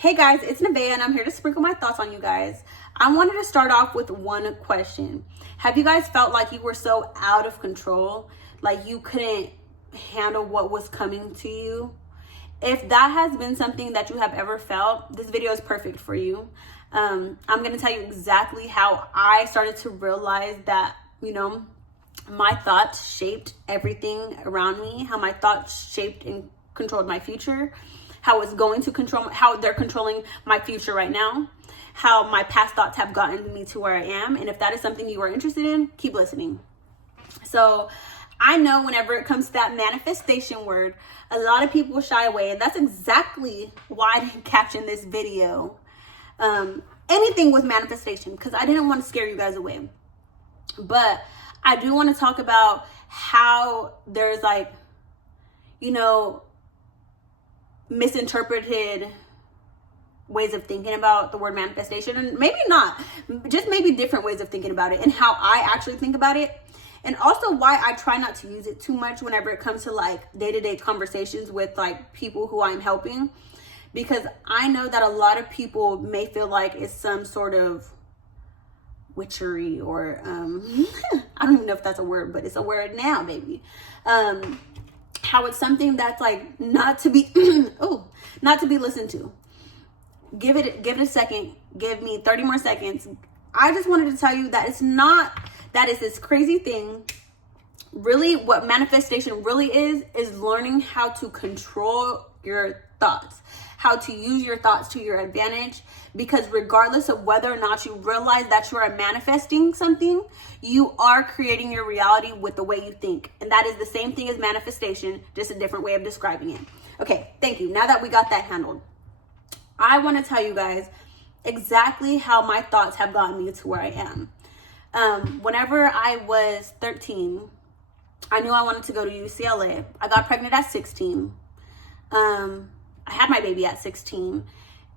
Hey guys, it's Nevaeh and I'm here to sprinkle my thoughts on you guys. I wanted to start off with one question. Have you guys felt like you were so out of control, like you couldn't handle what was coming to you? If that has been something that you have ever felt, this video is perfect for you. I'm going to tell you exactly how I started to realize that, my thoughts shaped everything around me, how my thoughts shaped and controlled my future, how it's going to control, how they're controlling my future right now, how my past thoughts have gotten me to where I am. And if that is something you are interested in, keep listening. So I know whenever it comes to that manifestation word, a lot of people shy away. And that's exactly why I didn't caption this video anything with manifestation, because I didn't want to scare you guys away. But I do want to talk about how there's misinterpreted ways of thinking about the word manifestation, and maybe not, just maybe different ways of thinking about it, and how I actually think about it, and also why I try not to use it too much whenever it comes to day-to-day conversations with people who I'm helping, because I know that a lot of people may feel like it's some sort of witchery or I don't even know if that's a word, but it's a word now, baby. How it's something that's not to be not to be listened to. Give it a second. Give me 30 more seconds. I just wanted to tell you that it's not, that is this crazy thing. Really, what manifestation really is learning how to control your thoughts, how to use your thoughts to your advantage, because regardless of whether or not you realize that you are manifesting something, you are creating your reality with the way you think. And that is the same thing as manifestation, just a different way of describing it. Okay, thank you. Now that we got that handled, I want to tell you guys exactly how my thoughts have gotten me to where I am. Whenever I was 13, I knew I wanted to go to UCLA. I got pregnant at 16. I had my baby at 16,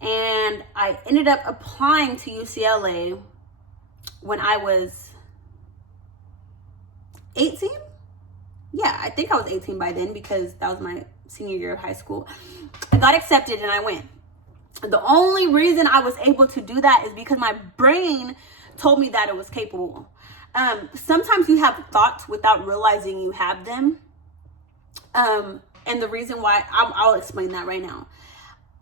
and I ended up applying to UCLA when I was 18. Yeah, I think I was 18 by then, because that was my senior year of high school. I got accepted and I went. The only reason I was able to do that is because my brain told me that it was capable. Sometimes you have thoughts without realizing you have them. And the reason why, I'll explain that right now.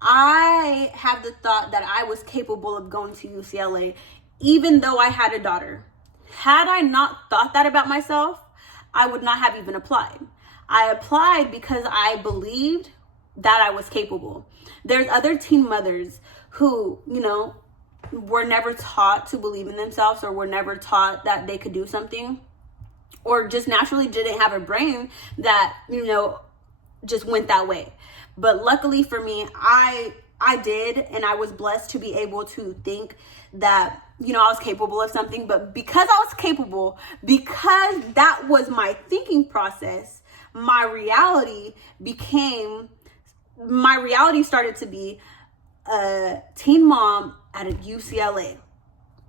I have the thought that I was capable of going to UCLA, even though I had a daughter. Had I not thought that about myself, I would not have even applied. I applied because I believed that I was capable. There's other teen mothers who, were never taught to believe in themselves, or were never taught that they could do something, or just naturally didn't have a brain that, just went that way. But luckily for me, I did, and I was blessed to be able to think that, I was capable of something. But because I was capable, because that was my thinking process, my reality started to be a teen mom at a UCLA.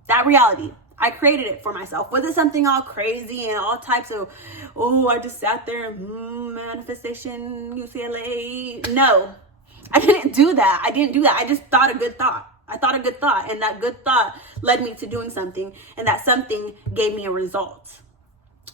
That reality, I created it for myself. Was it something all crazy and all types of, I just sat there and manifestation, UCLA? No, I didn't do that. I just thought a good thought. I thought a good thought, and that good thought led me to doing something, and that something gave me a result.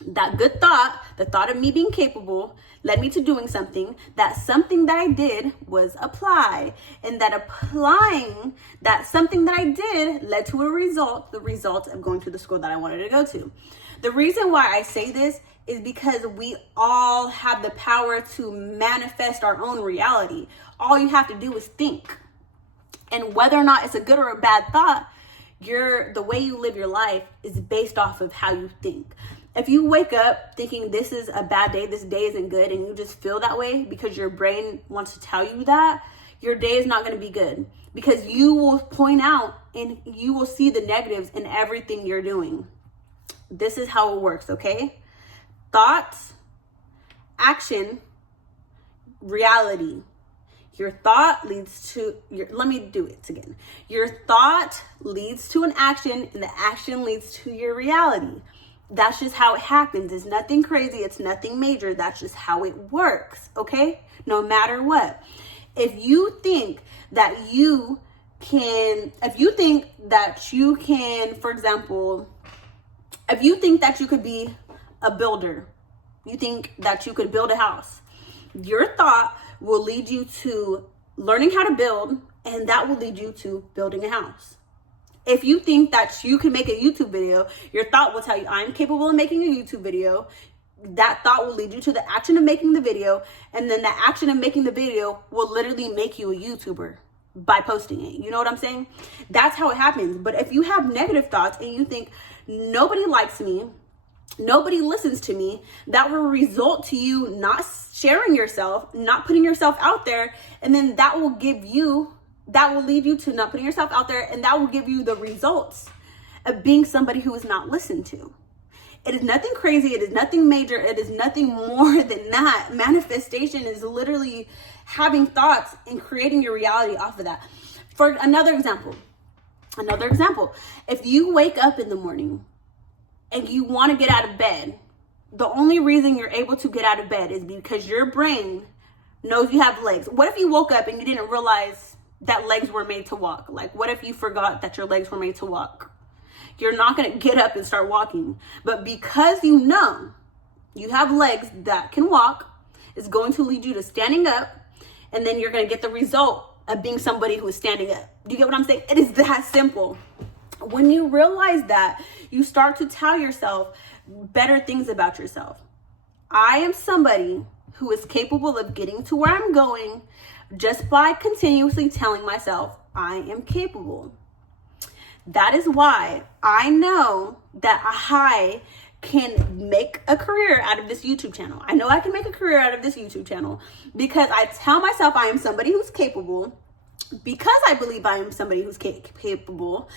That good thought, the thought of me being capable, led me to doing something. That something that I did was apply. And that applying that something that I did led to a result, the result of going to the school that I wanted to go to. The reason why I say this is because we all have the power to manifest our own reality. All you have to do is think. And whether or not it's a good or a bad thought, the way you live your life is based off of how you think. If you wake up thinking this is a bad day, this day isn't good, and you just feel that way because your brain wants to tell you that, your day is not going to be good, because you will point out and you will see the negatives in everything you're doing. This is how it works, okay? Thoughts, action, reality. Your thought leads to let me do it again. Your thought leads to an action, and the action leads to your reality. That's just how it happens. It's nothing crazy. It's nothing major. That's just how it works. Okay? No matter what. If you think that you can, for example, if you think that you could be a builder, you think that you could build a house, your thought will lead you to learning how to build, and that will lead you to building a house. If you think that you can make a YouTube video, your thought will tell you, I'm capable of making a YouTube video. That thought will lead you to the action of making the video, and then the action of making the video will literally make you a YouTuber by posting it. You know what I'm saying? That's how it happens. But if you have negative thoughts and you think nobody likes me, nobody listens to me, that will result to you not sharing yourself, not putting yourself out there, and then that will lead you to not putting yourself out there, and that will give you the results of being somebody who is not listened to. It is nothing crazy. It is nothing major. It is nothing more than that. Manifestation is literally having thoughts and creating your reality off of that. For another example, if you wake up in the morning and you want to get out of bed, the only reason you're able to get out of bed is because your brain knows you have legs. What if you woke up and you didn't realize that legs were made to walk? Like, what if you forgot that your legs were made to walk? You're not going to get up and start walking. But because you know you have legs that can walk, it's going to lead you to standing up, and then you're going to get the result of being somebody who is standing up. Do you get what I'm saying? It is that simple. When you realize that, you start to tell yourself better things about yourself. I am somebody who is capable of getting to where I'm going just by continuously telling myself I am capable. That is why I know that I can make a career out of this YouTube channel. I know I can make a career out of this YouTube channel because I tell myself I am somebody who's capable. Because I believe I am somebody who's capable,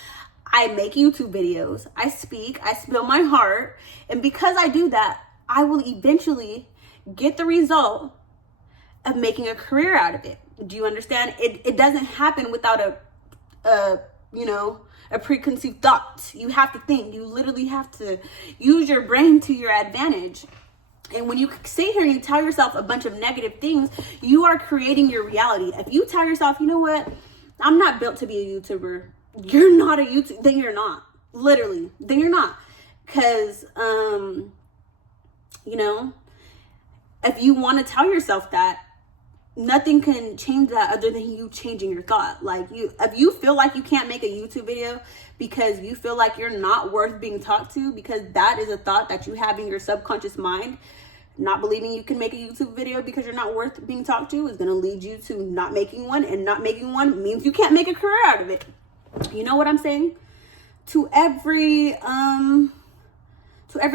I make YouTube videos, I speak, I spill my heart. And because I do that, I will eventually get the result of making a career out of it. Do you understand? It doesn't happen without a preconceived thought. You have to think. You literally have to use your brain to your advantage. And when you sit here and you tell yourself a bunch of negative things, you are creating your reality. If you tell yourself, you know what, I'm not built to be a YouTuber, you're not a YouTuber, then you're not. Literally, then you're not. Because, if you want to tell yourself that, nothing can change that other than you changing your thought. Like, if you feel like you can't make a YouTube video because you feel like you're not worth being talked to, because that is a thought that you have in your subconscious mind, not believing you can make a YouTube video because you're not worth being talked to is going to lead you to not making one, and not making one means you can't make a career out of it. You know what I'm saying? To every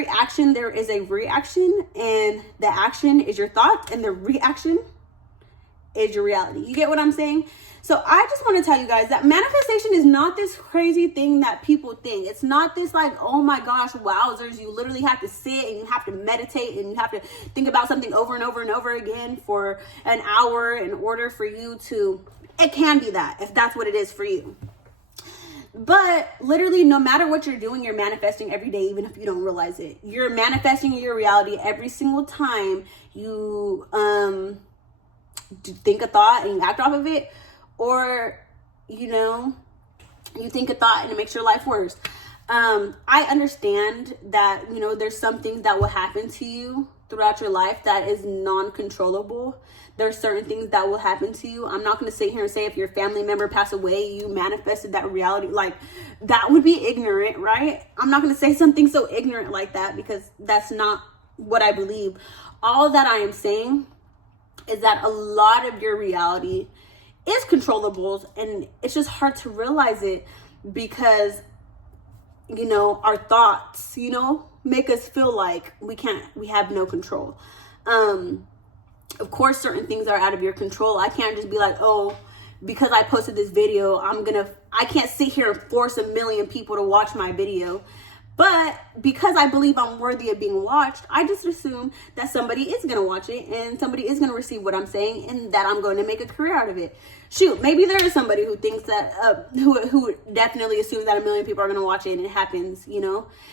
action, there is a reaction, and the action is your thought, and the reaction is your reality. You get what I'm saying? So I just want to tell you guys that manifestation is not this crazy thing that people think. It's not this like, oh my gosh, wowzers, you literally have to sit and you have to meditate and you have to think about something over and over and over again for an hour in order for you to, it can be that if that's what it is for you. But literally, no matter what you're doing, you're manifesting every day, even if you don't realize it. You're manifesting your reality every single time you think a thought and you act off of it, or you think a thought and it makes your life worse. I understand that there's some things that will happen to you throughout your life that is non-controllable. There's certain things that will happen to you. I'm not going to sit here and say if your family member passed away, you manifested that reality. Like, that would be ignorant, right? I'm not going to say something so ignorant like that, because that's not what I believe. All that I am saying is that a lot of your reality is controllable, and it's just hard to realize it because our thoughts make us feel like we have no control. Of course, certain things are out of your control. I can't just be like, oh, because I posted this video, I can't sit here and force 1 million people to watch my video. But because I believe I'm worthy of being watched, I just assume that somebody is going to watch it and somebody is going to receive what I'm saying, and that I'm going to make a career out of it. Shoot, maybe there is somebody who thinks that, who definitely assumes that 1 million people are going to watch it, and it happens,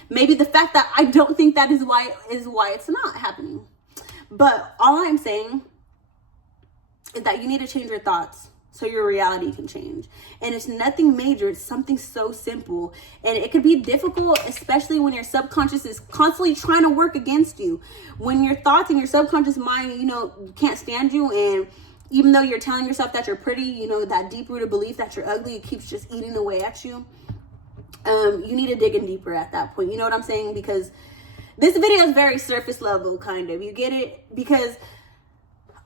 Maybe the fact that I don't think that is why it's not happening. But all I'm saying is that you need to change your thoughts so your reality can change. And it's nothing major. It's something so simple. And it could be difficult, especially when your subconscious is constantly trying to work against you. When your thoughts and your subconscious mind, you know, can't stand you, and even though you're telling yourself that you're pretty, you know, that deep-rooted belief that you're ugly, it keeps just eating away at you. You need to dig in deeper at that point. You know what I'm saying? Because this video is very surface level, kind of. You get it? Because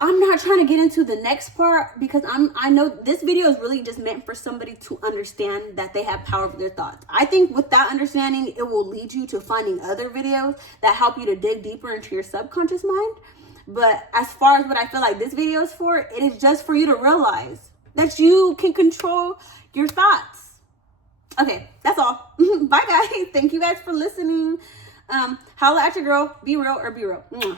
I'm not trying to get into the next part, because I know this video is really just meant for somebody to understand that they have power over their thoughts. I think with that understanding, it will lead you to finding other videos that help you to dig deeper into your subconscious mind. But as far as what I feel like this video is for, it is just for you to realize that you can control your thoughts. Okay, that's all. Bye, guys. Thank you guys for listening. Holla at your girl. Be real or be real. Mwah.